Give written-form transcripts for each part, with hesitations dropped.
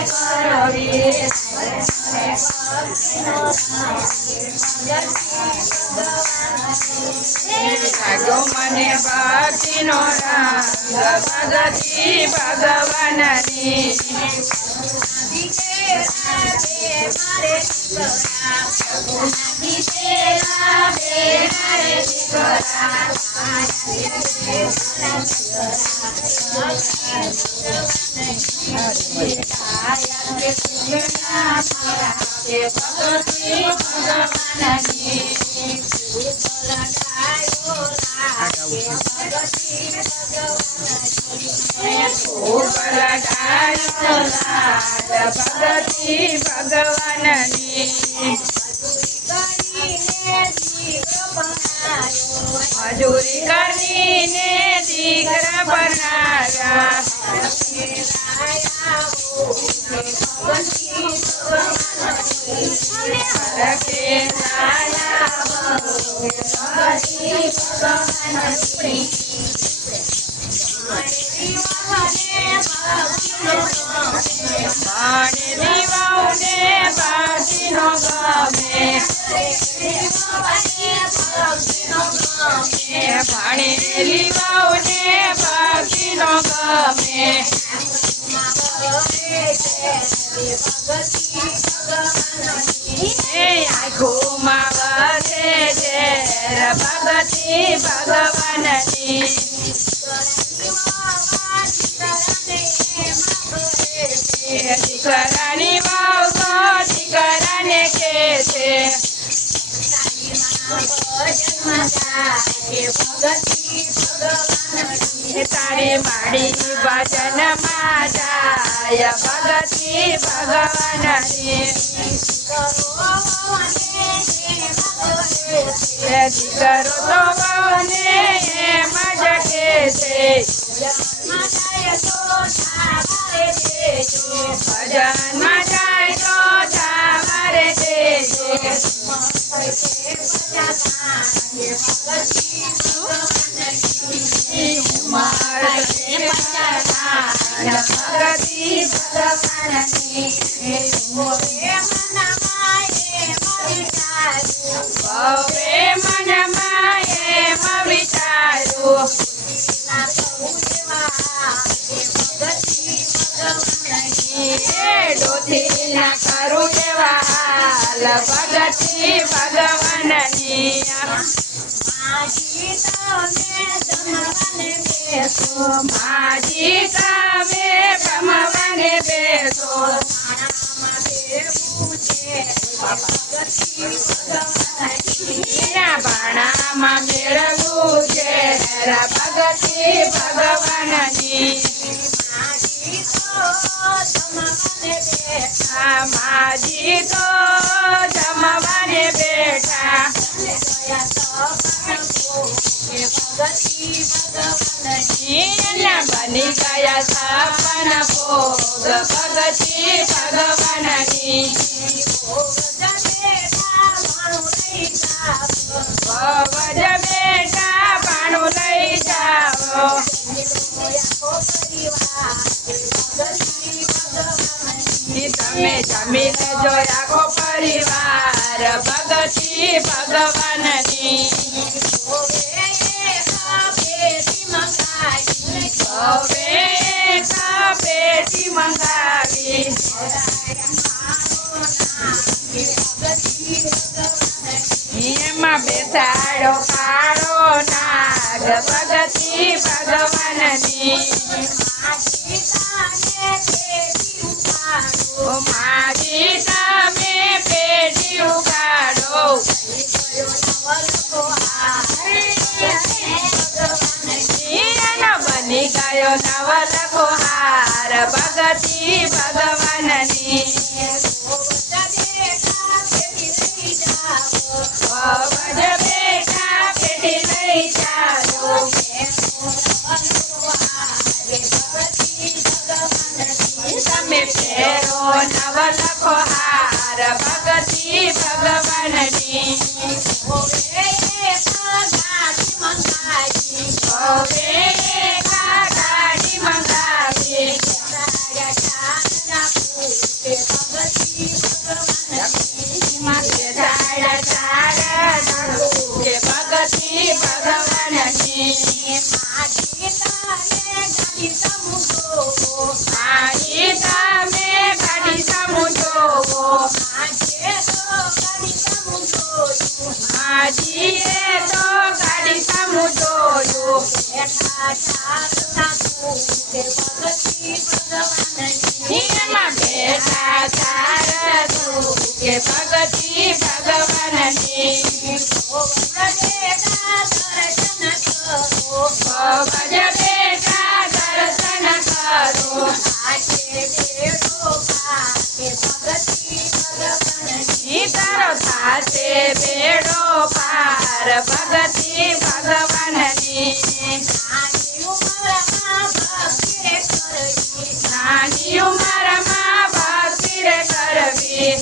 કરવી લાગ્યો મને ભક્તિનો રંગ ભગતિ ભગવાનની ભગતિ ભગવાનની મજૂરી કરીને દીકરા બનાવ્યા ભણેલી વહુને ભક્તિનો ગમે આંખોમાં વધે ઝેર ભક્તિ ભગવાનની દીકરાની વહુ દીકરાને કે છે તારી માડી ભજનમાં જાય ભગતિ ભગવાનની દીકરો તો બહુને એમ જ કે છે ભજનમાં જાય તો તમારે દેજો કરું જેવા ભગતિ ભગવાનની માજી તમે ભમવાને બેસો ભાણામાં મેળવું છે ભગતિ ભગવાનની માજી તો જમવાને બેઠા બની ગયા સપન ભોગ ભગતિ ભગવાનની ભવજ બેટા પાણું લઈ જાઓ તમે જમી લેજો આખો પરિવાર ભગતિ ભગવાનની પેટી મંગાવી એમાં બેસાડો કાળો નાગ ભગતિ ભગવાનની માજી તમે પેટી ઉગાડો બની ગયો નવલખો હાર ભગતિ ભગવાનની ભવજ બેટા પેટી લઈ જાઓ તમે ફેરો નવલખો હાર ભગતિ ભગવાનની ગાડી મંગાવી એમાં બેઠા સારથુ કે ભગતી ભગવાનની ભજ બેઠા દર્શન કરો તારો થાશે બેડો પાર ભગતી ભગવાનની નાની ઉંમરમાં ભક્તિ રે કરવી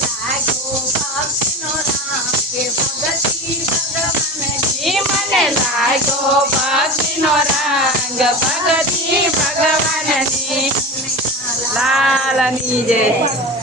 મને લાગ્યો ભક્તિનો રંગ ભગતી ભગવાનની લાલની જય